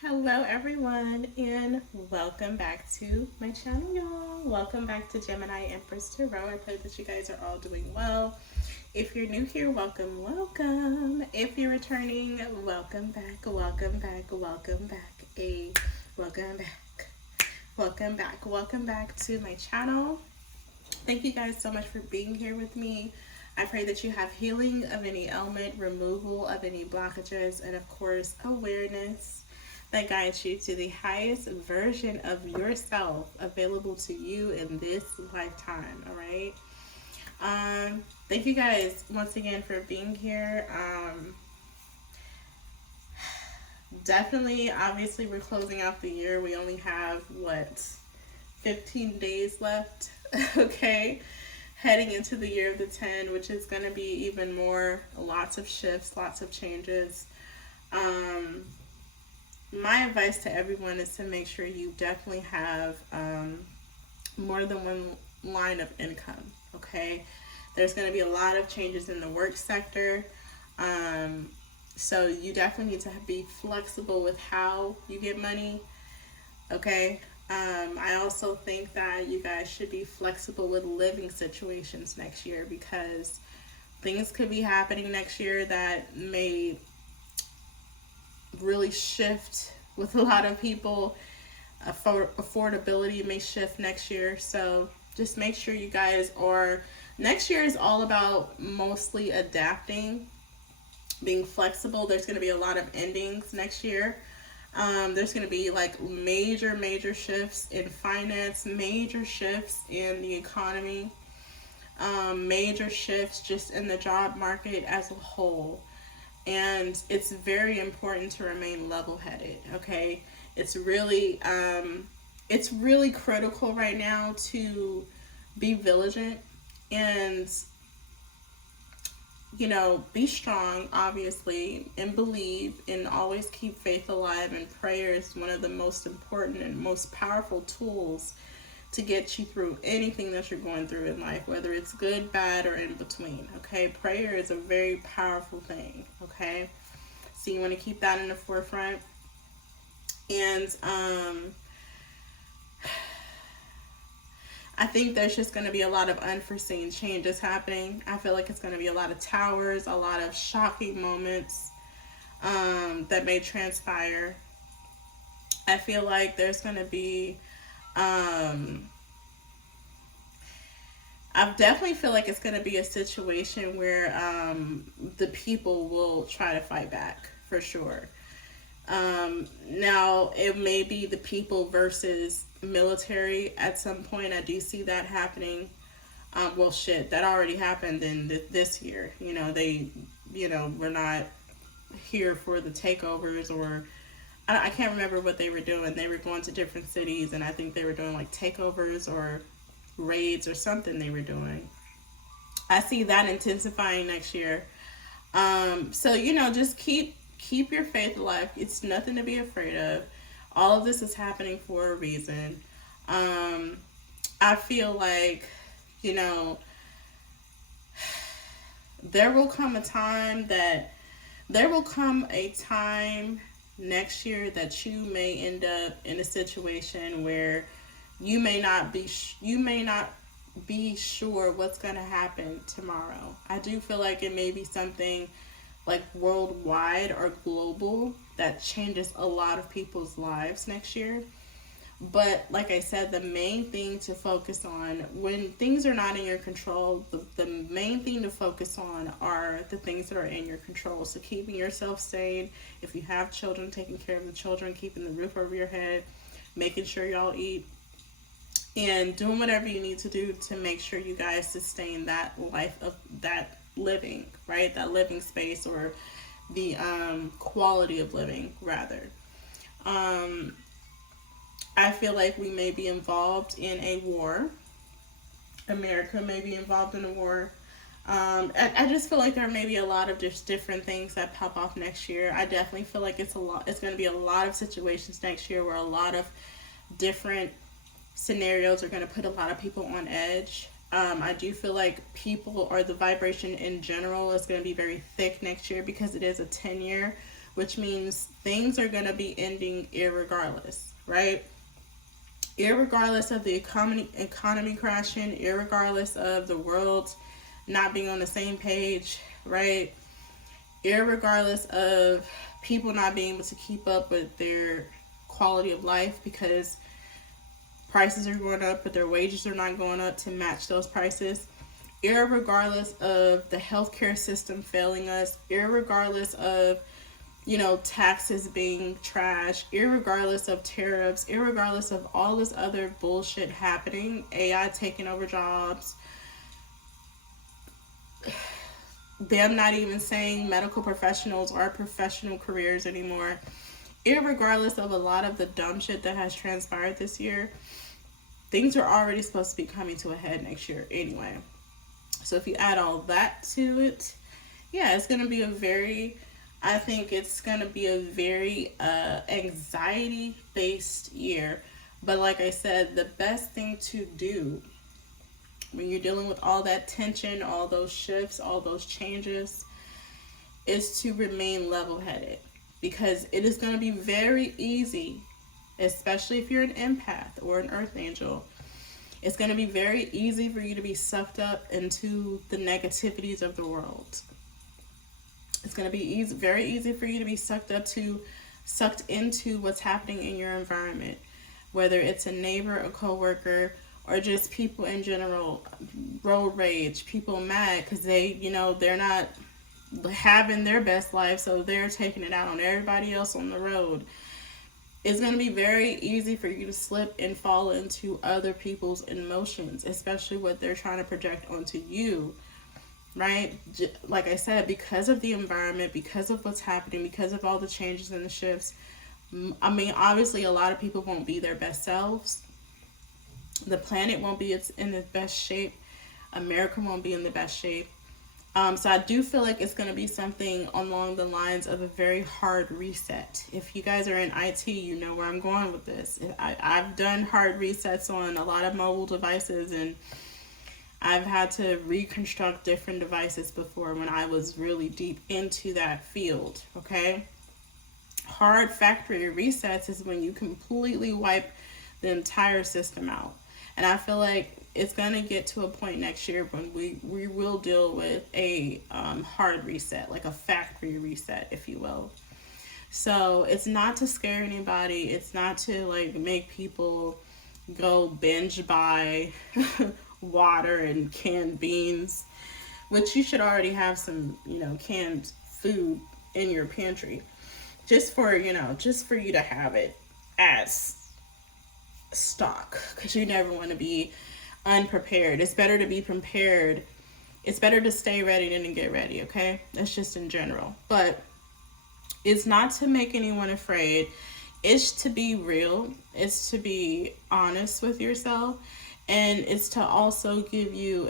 Hello everyone and welcome back to my channel, y'all. Welcome back to Gemini Empress Tarot. I pray that you guys are all doing well. If you're new here, welcome, welcome. If you're returning, welcome back, welcome back, welcome back. Welcome back. Welcome back. Welcome back to my channel. Thank you guys so much for being here with me. I pray that you have healing of any ailment, removal of any blockages, and of course, awareness that guides you to the highest version of yourself available to you in this lifetime. All right. Thank you guys once again for being here. Definitely, obviously, we're closing out the year. We only have what, 15 days left. Okay. Heading into the year of the 10, which is going to be even more, lots of shifts, lots of changes. My advice to everyone is to make sure you definitely have more than one line of income. Okay, there's going to be a lot of changes in the work sector, so you definitely need to be flexible with how you get money. Okay, I also think that you guys should be flexible with living situations next year, because things could be happening next year that may really shift with a lot of people. Affordability may shift next year, so just make sure you guys are. Next year is all about mostly adapting, being flexible. There's going to be a lot of endings next year. There's going to be like major shifts in finance, major shifts in the economy, major shifts just in the job market as a whole. And it's very important to remain level-headed. Okay, it's really critical right now to be vigilant and, be strong, obviously, and believe, and always keep faith alive. And prayer is one of the most important and most powerful tools to get you through anything that you're going through in life, whether it's good, bad, or in between. Okay, prayer is a very powerful thing. Okay, so you want to keep that in the forefront. And I think there's just going to be a lot of unforeseen changes happening. I feel like it's going to be a lot of towers, a lot of shocking moments that may transpire. I feel like there's going to be I definitely feel like it's going to be a situation where the people will try to fight back, for sure. Now, it may be the people versus military at some point. I do see that happening. Well, shit, that already happened in this year. We're not here for the takeovers, or I can't remember what they were doing. They were going to different cities, and I think they were doing like takeovers or raids or something they were doing. I see that intensifying next year. So just keep your faith alive. It's nothing to be afraid of. All of this is happening for a reason. I feel like there will come a time next year that you may end up in a situation where you may not be sure what's going to happen tomorrow. I do feel like it may be something like worldwide or global that changes a lot of people's lives next year. But like I said, the main thing to focus on when things are not in your control, the main thing to focus on are the things that are in your control. So keeping yourself sane, if you have children, taking care of the children, keeping the roof over your head, making sure y'all eat, and doing whatever you need to do to make sure you guys sustain that life of that living, right? That living space, or the quality of living, rather. I feel like we may be involved in a war. America may be involved in a war. I just feel like there may be a lot of just different things that pop off next year. I definitely feel like it's going to be a lot of situations next year where a lot of different scenarios are going to put a lot of people on edge. I do feel like people, or the vibration in general, is going to be very thick next year because it is a 10-year, which means things are going to be ending irregardless, right? Irregardless of the economy crashing, irregardless of the world not being on the same page, right? Irregardless of people not being able to keep up with their quality of life because prices are going up, but their wages are not going up to match those prices. Irregardless of the healthcare system failing us, irregardless of, taxes being trash, irregardless of tariffs, irregardless of all this other bullshit happening, AI taking over jobs, them not even saying medical professionals are professional careers anymore, irregardless of a lot of the dumb shit that has transpired this year, things are already supposed to be coming to a head next year anyway. So if you add all that to it, yeah, it's going to be a very anxiety-based year. But like I said, the best thing to do when you're dealing with all that tension, all those shifts, all those changes, is to remain level-headed. Because it is going to be very easy, especially if you're an empath or an earth angel, it's going to be very easy for you to be sucked up into the negativities of the world. It's going to be very easy for you to be sucked into what's happening in your environment, whether it's a neighbor, a coworker, or just people in general. Road rage, people mad because they're not having their best life, so they're taking it out on everybody else on the road. It's going to be very easy for you to slip and fall into other people's emotions, especially what they're trying to project onto you, right? Like I said, because of the environment, because of what's happening, because of all the changes and the shifts, I mean, obviously a lot of people won't be their best selves. The planet won't be in the best shape. America won't be in the best shape. So I do feel like it's going to be something along the lines of a very hard reset. If you guys are in IT, you know where I'm going with this. I've done hard resets on a lot of mobile devices, and I've had to reconstruct different devices before when I was really deep into that field, okay? Hard factory resets is when you completely wipe the entire system out. And I feel like it's going to get to a point next year when we will deal with a hard reset, like a factory reset, if you will. So it's not to scare anybody. It's not to like make people go binge buy water and canned beans, which you should already have some, canned food in your pantry, just for you to have it as stock, because you never want to be unprepared. It's better to be prepared. It's better to stay ready than to get ready, okay? That's just in general. But it's not to make anyone afraid. It's to be real. It's to be honest with yourself. And it's to also give you